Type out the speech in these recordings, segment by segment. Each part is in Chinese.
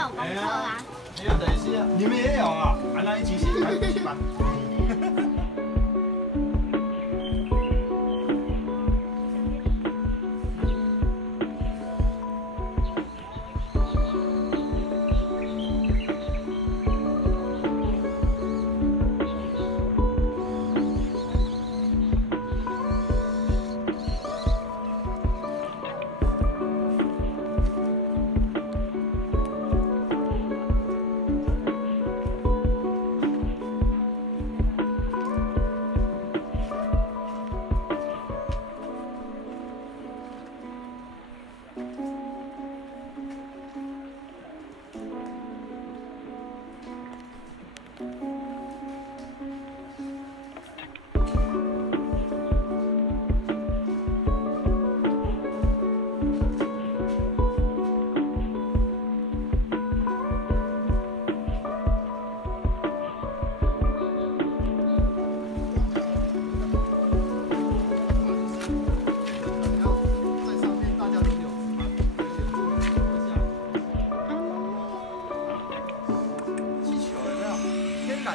有功课啊。没有，等一下，你们也有啊？那一起写，一起吧。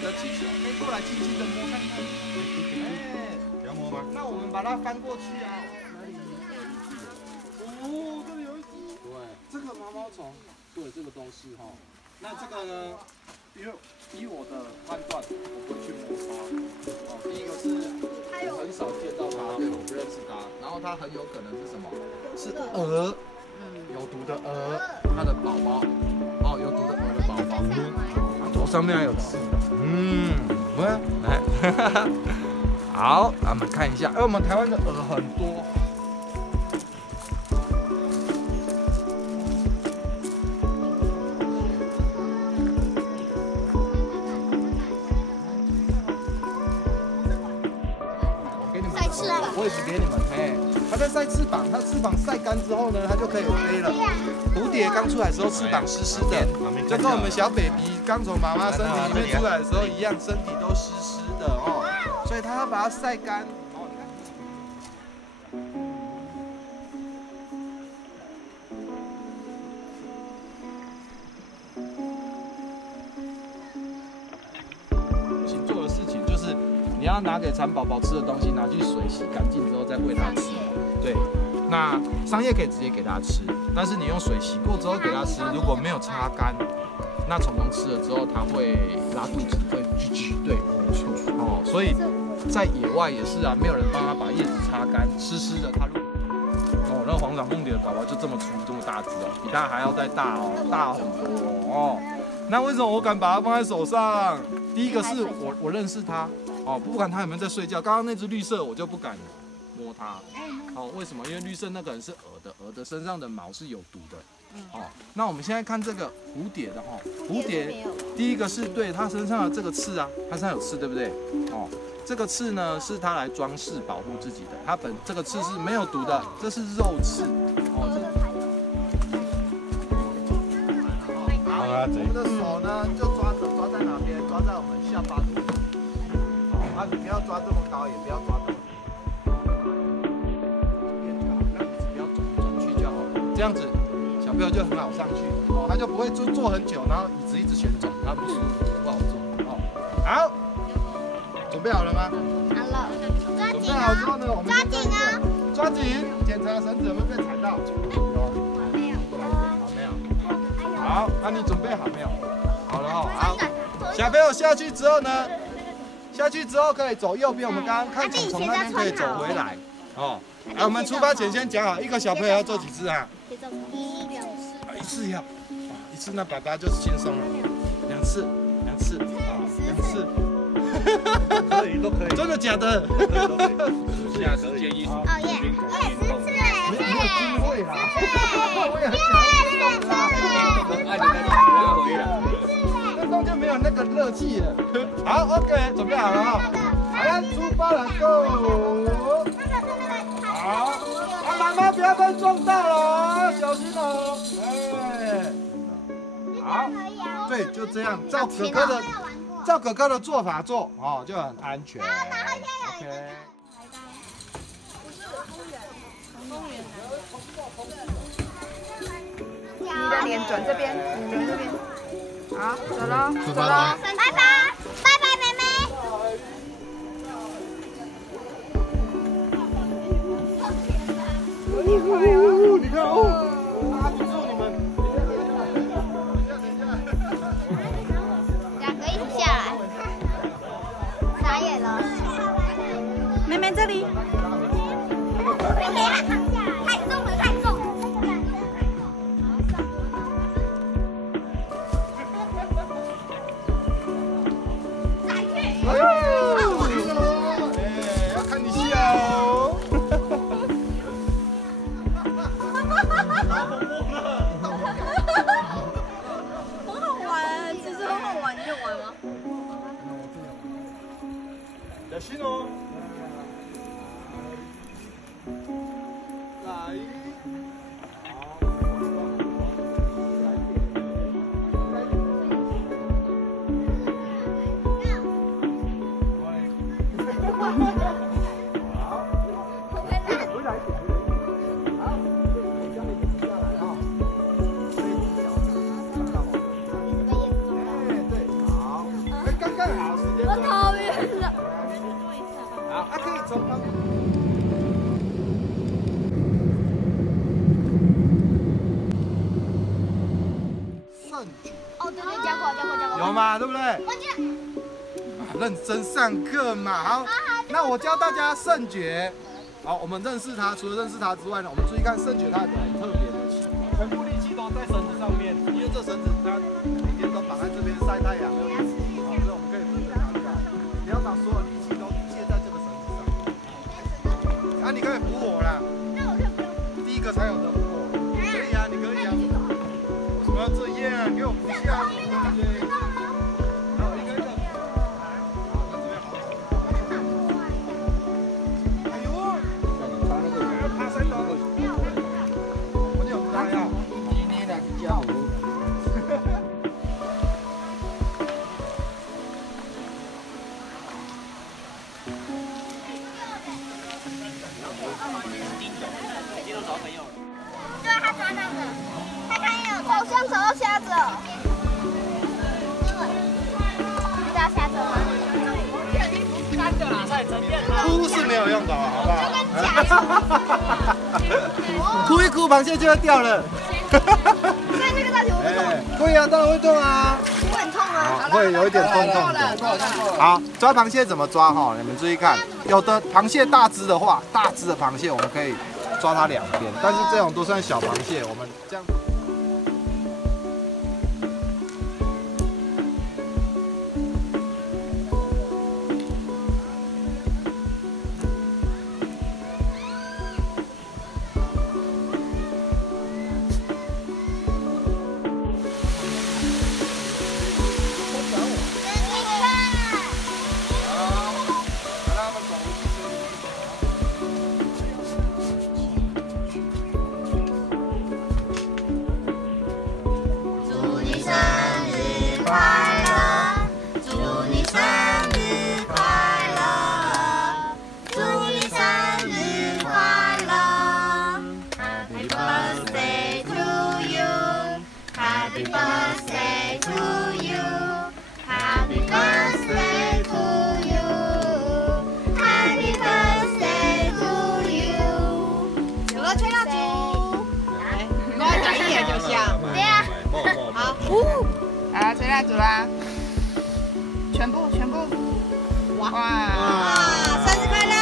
的气球，可以过来轻轻的摸看看。哎，不要摸吗？那我们把它翻过去啊。哦，这里有一只。对，这个毛毛虫，对，这个都是哈。那这个呢？因为以我的判断，我不会去摸它。哦，第一个是我很少见到它，对，我不认识它。然后它很有可能是什么？是蛾，有毒的蛾，它的宝宝。哦，有毒的蛾的宝宝。头上面还有刺。来，好，我们看一下，我们台湾的蛾很多。我给你们晒翅膀，我也是给你们，它在晒翅膀，它翅膀晒干之后呢，它就可以飞了。蝴蝶刚出来的时候翅膀湿湿的，就跟我们小 baby 刚从妈妈身体里面出来的时候一样，身体都湿湿的哦，所以它要把它晒干。请做的事情就是，你要拿给蚕宝宝吃的东西，拿去水洗干净之后再喂它吃。对。那桑叶可以直接给它吃，但是你用水洗过之后给它吃，如果没有擦干，那虫虫吃了之后它会拉肚子，会啾，对，没错哦。所以在野外也是啊，没有人帮它把叶子擦干，湿湿的它哦，那黄掌凤蝶的宝宝就这么粗，这么大只哦，比它还要再大哦，大很多哦。那为什么我敢把它放在手上？第一个是我认识它哦，不管它有没有在睡觉，刚刚那只绿色我就不敢摸它。哦，为什么？因为绿色那个人是蛾的，蛾的身上的毛是有毒的。哦，那我们现在看这个蝴蝶的哈，蝴蝶第一个是对它身上的这个刺啊，它身上有刺，对不对？哦，这个刺呢是它来装饰保护自己的，它这个刺是没有毒的，这是肉刺。哦，我们的手呢就抓在哪边？抓在我们下巴这里。好，你不要抓这么高，也不要抓这么低。这样子，小朋友就很好上去哦，他就不会坐很久，然后椅子一直旋转，他不舒服，不好坐哦。好，准备好了吗？好了，准备好之后呢，我们抓紧啊，抓紧，检查绳子有没有被踩到。没有，好，没有。好，那你准备好没有？好了哦，好。小朋友下去之后呢，下去之后可以走右边，我们刚刚看虫那边可以走回来哦。来，我们出发前先讲好，一个小朋友要做几次啊？一次要，哇，一次那爸爸就轻松了。2次，啊，2次，可以都可以。真的假的？下次建议。哦耶，10次哎，没有机会啦。我也很想要运动的。运动就没有那个热气了。好 ，OK， 准备好了哈。好了，出发了 ，Go！ 好，妈妈不要被撞到了哦，小心哦。好，对，就这样，照哥哥的做法做哦，就很安全。OK。你的脸转这边，转这边。好，走喽，走喽，拜拜，拜拜，妹妹。你看哦，拉不住你们。两个一起下来，傻眼了。妹妹这里。妹妹她躺下来，太重了，太重了。再去。要看你笑哦。很好玩，其实很好玩，你有玩吗？小心哦。来。我头晕了。好，可以从旁边。圣举。哦，对对，教过。有吗？对不对？我记得。认真上课嘛。好，那我教大家圣诀。好，我们认识它，除了认识它之外呢，我们注意看圣诀它有个很特别的器，全部力气都在绳子上面，因为这绳子它每天都绑在这边晒太阳，所以我们可以扶着它跳。你要把所有力气都借在这个绳子上。啊，你可以扶我啦。那我可以不用。第一个才有的扶我。可以啊，你可以啊。为什么要这样？给我扶下，对不对？好，一个一个。对，他抓那个，他看有头像手都瞎子。你知道瞎子吗？哭是没有用的，好不好？就跟假哭一哭，螃蟹就会掉了。所以那个到底会不会痛？会啊，当然会痛啊。会很痛吗？会有一点痛痛的。好，抓螃蟹怎么抓哈？你们注意看，有的螃蟹大只的话，大只的螃蟹我们可以抓它两边，但是这种都算小螃蟹，我们这样。好，吹蜡烛啦！全部，哇！生日快乐！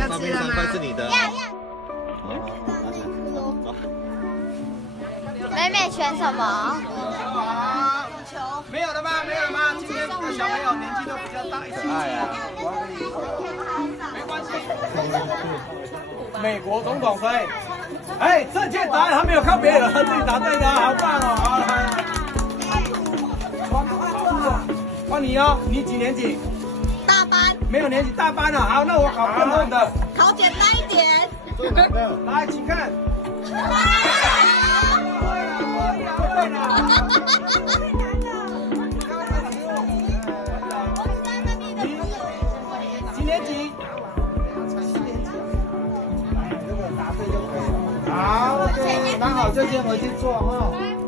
要吃了吗？是你的。妹妹选什么？没有了吗？今天的小朋友年纪都比较大一些。没关系。美国总统杯。哎，正确答案还没有看别人，自己答对的，好棒哦！好，来，换你哦，你几年级？大班。没有年级，大班了。好，那我考更难的，考简单一点。来，请看。会了。几年级？7年级。好，对。拿好就先回去做哈。